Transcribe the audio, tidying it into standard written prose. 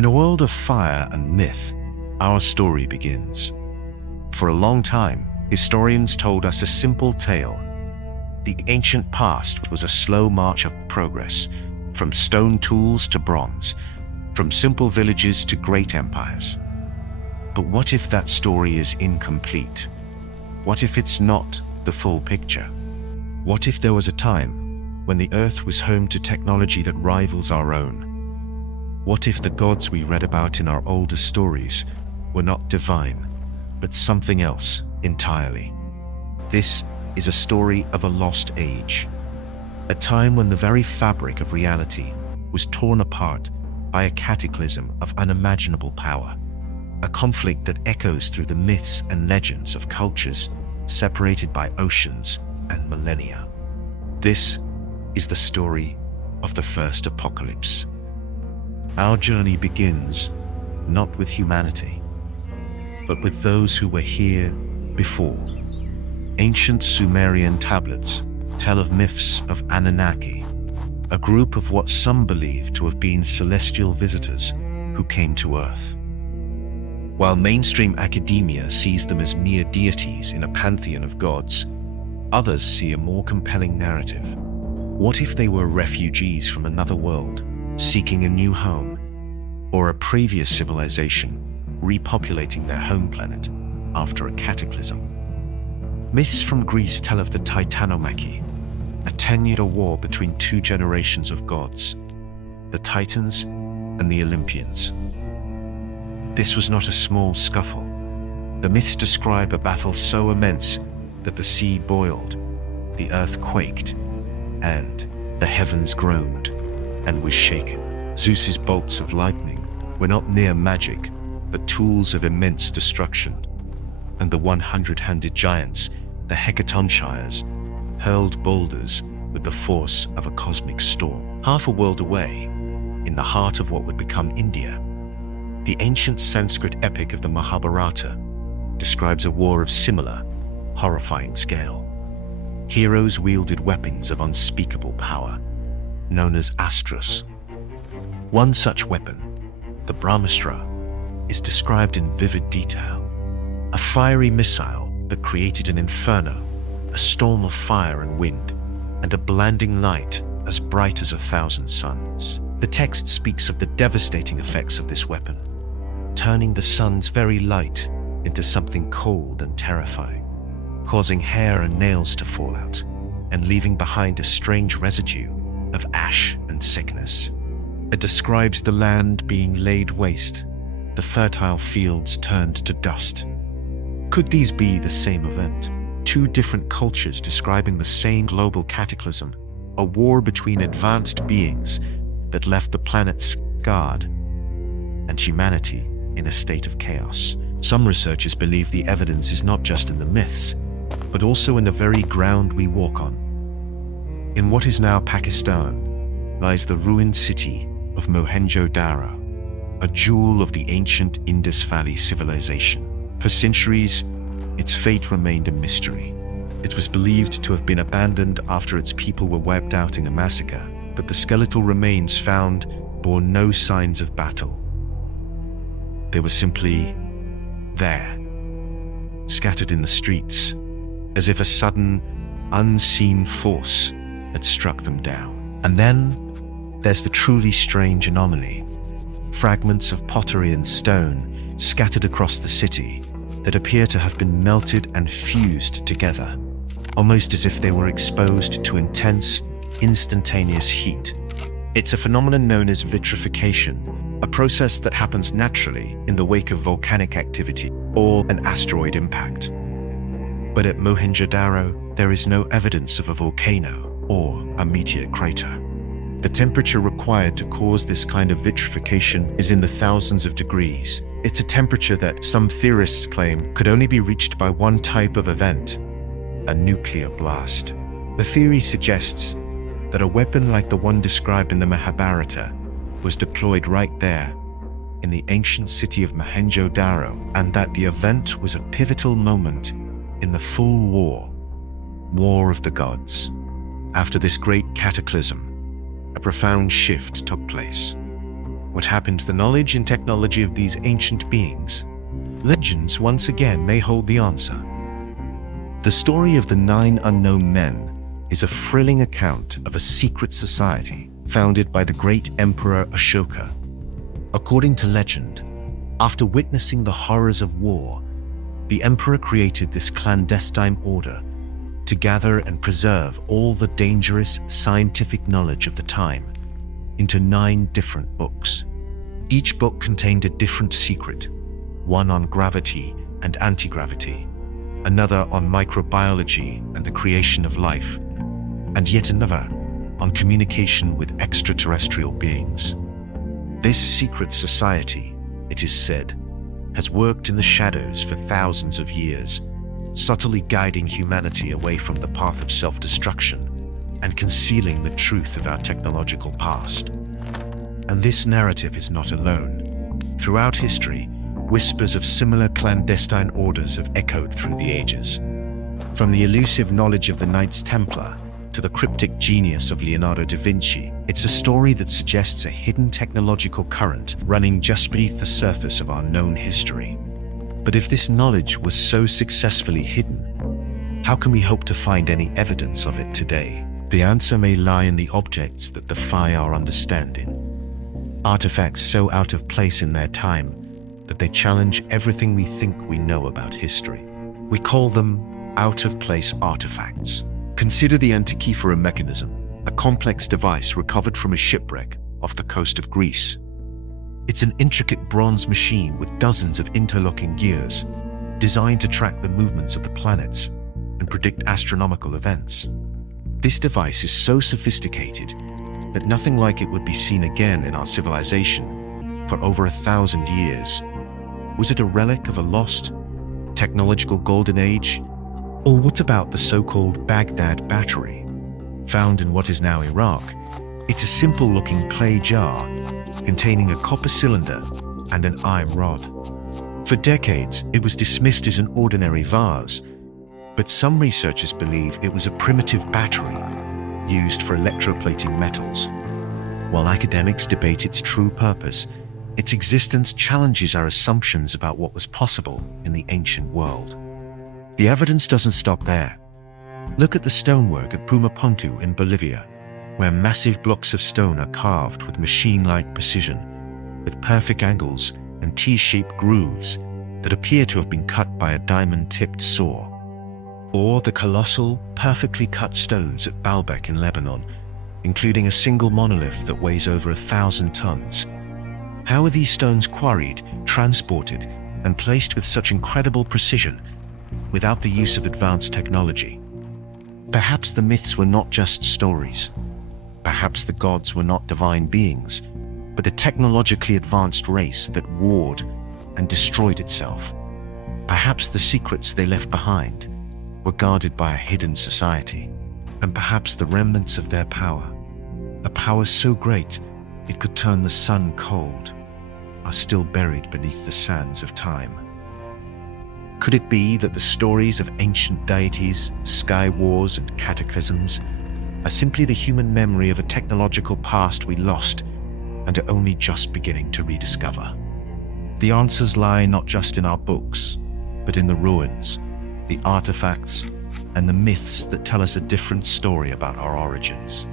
In a world of fire and myth, our story begins. For a long time, historians told us a simple tale. The ancient past was a slow march of progress, from stone tools to bronze, from simple villages to great empires. But what if that story is incomplete? What if it's not the full picture? What if there was a time when the Earth was home to technology that rivals our own? What if the gods we read about in our older stories were not divine, but something else entirely? This is a story of a lost age, a time when the very fabric of reality was torn apart by a cataclysm of unimaginable power, a conflict that echoes through the myths and legends of cultures separated by oceans and millennia. This is the story of the first apocalypse. Our journey begins not with humanity, but with those who were here before. Ancient Sumerian tablets tell of myths of Anunnaki, a group of what some believe to have been celestial visitors who came to Earth. While mainstream academia sees them as mere deities in a pantheon of gods, others see a more compelling narrative. What if they were refugees from another world, seeking a new home, or a previous civilization repopulating their home planet after a cataclysm? Myths from Greece tell of the Titanomachy, a 10-year war between two generations of gods, the Titans and the Olympians. This was not a small scuffle. The myths describe a battle so immense that the sea boiled, the earth quaked, and the heavens groaned and was shaken. Zeus's bolts of lightning were not mere magic, but tools of immense destruction. And the 100-handed giants, the Hecatonchires, hurled boulders with the force of a cosmic storm. Half a world away, in the heart of what would become India, the ancient Sanskrit epic of the Mahabharata describes a war of similar, horrifying scale. Heroes wielded weapons of unspeakable power, known as astras. One such weapon, the Brahmastra, is described in vivid detail. A fiery missile that created an inferno, a storm of fire and wind, and a blinding light as bright as 1,000 suns. The text speaks of the devastating effects of this weapon, turning the sun's very light into something cold and terrifying, causing hair and nails to fall out, and leaving behind a strange residue of ash and sickness. It describes the land being laid waste, the fertile fields turned to dust. Could these be the same event? Two different cultures describing the same global cataclysm, a war between advanced beings that left the planet scarred and humanity in a state of chaos. Some researchers believe the evidence is not just in the myths, but also in the very ground we walk on. In what is now Pakistan lies the ruined city of Mohenjo-Daro, a jewel of the ancient Indus Valley civilization. For centuries, its fate remained a mystery. It was believed to have been abandoned after its people were wiped out in a massacre, but the skeletal remains found bore no signs of battle. They were simply there, scattered in the streets, as if a sudden, unseen force had struck them down. And then there's the truly strange anomaly. Fragments of pottery and stone scattered across the city that appear to have been melted and fused together, almost as if they were exposed to intense, instantaneous heat. It's a phenomenon known as vitrification, a process that happens naturally in the wake of volcanic activity or an asteroid impact. But at Mohenjo-Daro, there is no evidence of a volcano or a meteor crater. The temperature required to cause this kind of vitrification is in the thousands of degrees. It's a temperature that some theorists claim could only be reached by one type of event, a nuclear blast. The theory suggests that a weapon like the one described in the Mahabharata was deployed right there in the ancient city of Mohenjo-Daro, and that the event was a pivotal moment in the full war of the gods. After this great cataclysm, a profound shift took place. What happened to the knowledge and technology of these ancient beings? Legends once again may hold the answer. The story of the 9 unknown men is a thrilling account of a secret society founded by the great Emperor Ashoka. According to legend, after witnessing the horrors of war, the emperor created this clandestine order to gather and preserve all the dangerous scientific knowledge of the time into 9 different books. Each book contained a different secret, one on gravity and anti-gravity, another on microbiology and the creation of life, and yet another on communication with extraterrestrial beings. This secret society, it is said, has worked in the shadows for thousands of years, subtly guiding humanity away from the path of self-destruction and concealing the truth of our technological past. And this narrative is not alone. Throughout history, whispers of similar clandestine orders have echoed through the ages. From the elusive knowledge of the Knights Templar to the cryptic genius of Leonardo da Vinci, it's a story that suggests a hidden technological current running just beneath the surface of our known history. But if this knowledge was so successfully hidden, how can we hope to find any evidence of it today? The answer may lie in the objects that defy our understanding. Artifacts so out of place in their time that they challenge everything we think we know about history. We call them out-of-place artifacts. Consider the Antikythera mechanism, a complex device recovered from a shipwreck off the coast of Greece. It's an intricate bronze machine with dozens of interlocking gears, designed to track the movements of the planets and predict astronomical events. This device is so sophisticated that nothing like it would be seen again in our civilization for over 1,000 years. Was it a relic of a lost technological golden age? Or what about the so-called Baghdad battery? Found in what is now Iraq, it's a simple-looking clay jar containing a copper cylinder and an iron rod. For decades, it was dismissed as an ordinary vase, but some researchers believe it was a primitive battery used for electroplating metals. While academics debate its true purpose, its existence challenges our assumptions about what was possible in the ancient world. The evidence doesn't stop there. Look at the stonework at Pumapunku in Bolivia, where massive blocks of stone are carved with machine-like precision, with perfect angles and T-shaped grooves that appear to have been cut by a diamond-tipped saw. Or the colossal, perfectly cut stones at Baalbek in Lebanon, including a single monolith that weighs over 1,000 tons. How are these stones quarried, transported, and placed with such incredible precision without the use of advanced technology? Perhaps the myths were not just stories. Perhaps the gods were not divine beings, but a technologically advanced race that warred and destroyed itself. Perhaps the secrets they left behind were guarded by a hidden society, and perhaps the remnants of their power, a power so great it could turn the sun cold, are still buried beneath the sands of time. Could it be that the stories of ancient deities, sky wars, and cataclysms are simply the human memory of a technological past we lost and are only just beginning to rediscover? The answers lie not just in our books, but in the ruins, the artifacts, and the myths that tell us a different story about our origins.